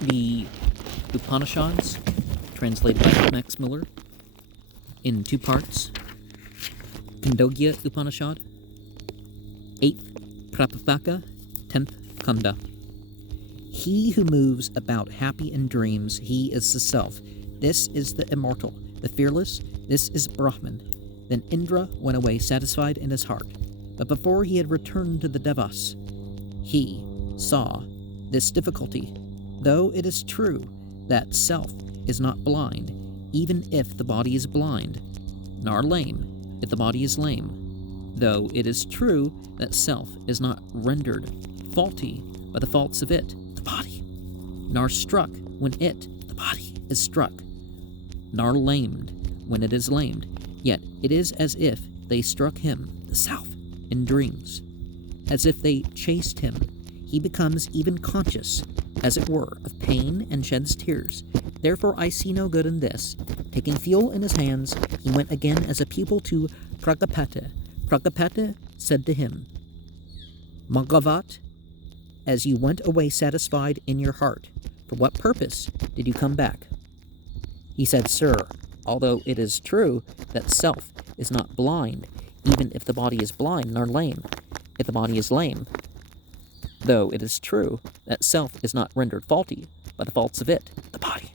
The Upanishads, translated by Max Muller, in two parts. Khandogya Upanishad 8th Prapapaka, 10th Khanda. He who moves about happy in dreams, he is the self. This is the immortal, the fearless, this is Brahman. Then Indra went away satisfied in his heart. But before he had returned to the Devas, he saw this difficulty. Though it is true that self is not blind, even if the body is blind, nor lame, if the body is lame. Though it is true that self is not rendered faulty by the faults of it, the body, nor struck when it, the body, is struck, nor lamed when it is lamed, yet it is as if they struck him, the self, in dreams. As if they chased him, he becomes even conscious, as it were, of pain and sheds tears. Therefore I see no good in this. Taking fuel in his hands, he went again as a pupil to Pragapata. Pragapata said to him, Magavat, as you went away satisfied in your heart, for what purpose did you come back? He said, Sir, although it is true that self is not blind, even if the body is blind, nor lame, if the body is lame, though it is true that self is not rendered faulty by the faults of it, the body,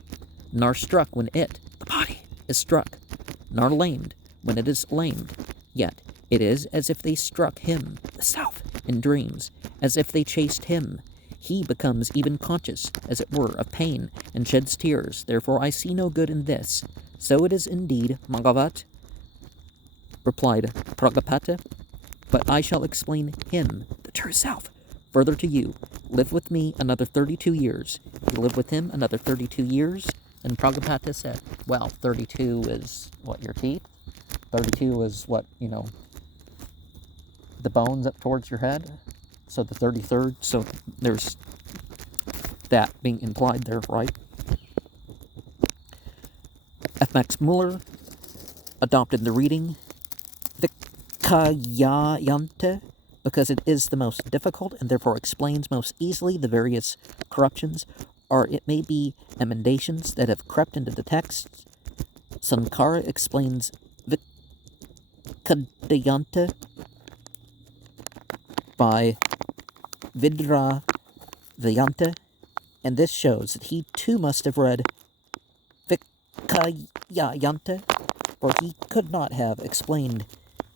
nor struck when it, the body, is struck, nor lamed when it is lamed, yet it is as if they struck him, the self, in dreams, as if they chased him. He becomes even conscious, as it were, of pain, and sheds tears. Therefore I see no good in this. So it is indeed, Magavat, replied Pragapata, but I shall explain him, the true self, further to you. Live with me another 32 years. You live with him another 32 years? And Pragapata said, well, 32 is, what, your teeth? 32 is what, the bones up towards your head? So the 33rd, so there's that being implied there, right? F. Max Muller adopted the reading Vikayayante because it is the most difficult and therefore explains most easily the various corruptions, or it may be emendations that have crept into the text. Sankara explains Vikadayante by Vidravayanta, and this shows that he too must have read Vikayayanta, for he could not have explained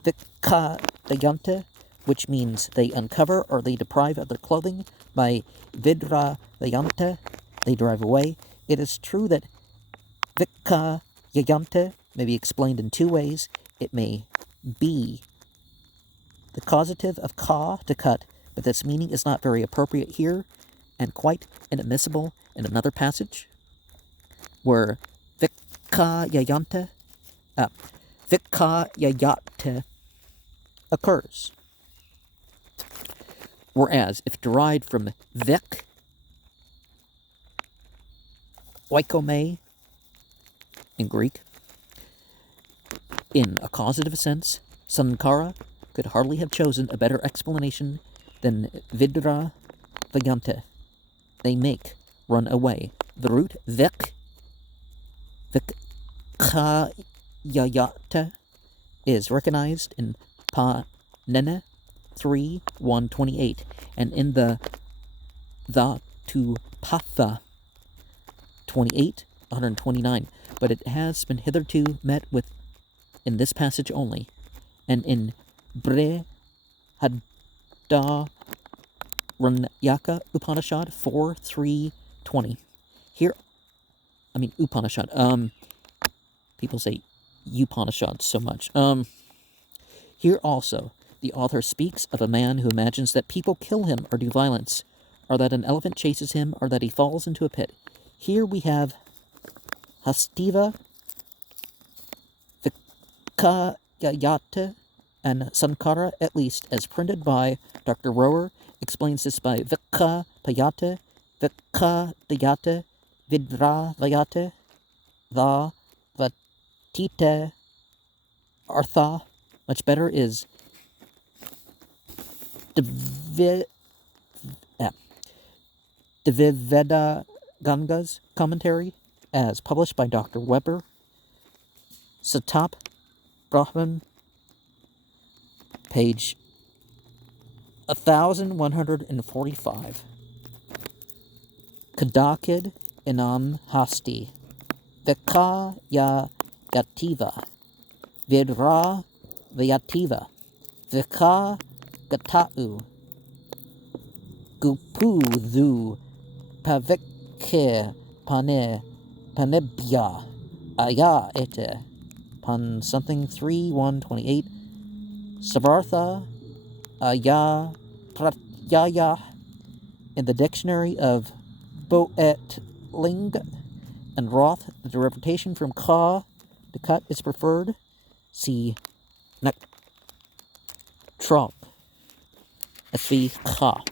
Vikadayanta, which means they uncover or they deprive of their clothing, by Vidravayanta, they drive away. It is true that Vikayayanta may be explained in two ways. It may be the causative of ka, to cut, but this meaning is not very appropriate here, and quite inadmissible in another passage, where Vikayayanta occurs. Whereas, if derived from Vik, oikome, in Greek, in a causative sense, Sankara could hardly have chosen a better explanation than Vidravayanta. They make, run away. The root Vik, Vikayayata, is recognized in Panena 3:128 and in the Dhatupatha 28:129, but it has been hitherto met with in this passage only, and in Brihadanyaka Upanishad 4:320. Here, Upanishad. People say Upanishad so much. Here also, the author speaks of a man who imagines that people kill him or do violence, or that an elephant chases him, or that he falls into a pit. Here we have Hastiva, Vikayayata, and Sankara, at least, as printed by Dr. Rower, explains this by Vikapayata, Vikadayata, Vidravayata, Vatita, Artha. Much better is Deviveda Ganga's commentary, as published by Dr. Weber, Satap Brahman, page 1145. Kadakid inam hasti, Vikaya gativa, Vidra Vyativa, Vika gatau, Gupudhu Pavikhe Pane Panebya Aya ete Pan something 3:128 Savartha Aya Pratyaya in the dictionary of Boet Ling and Roth. The derivation from ka to cut is preferred. See Nak Trump. SV Ka.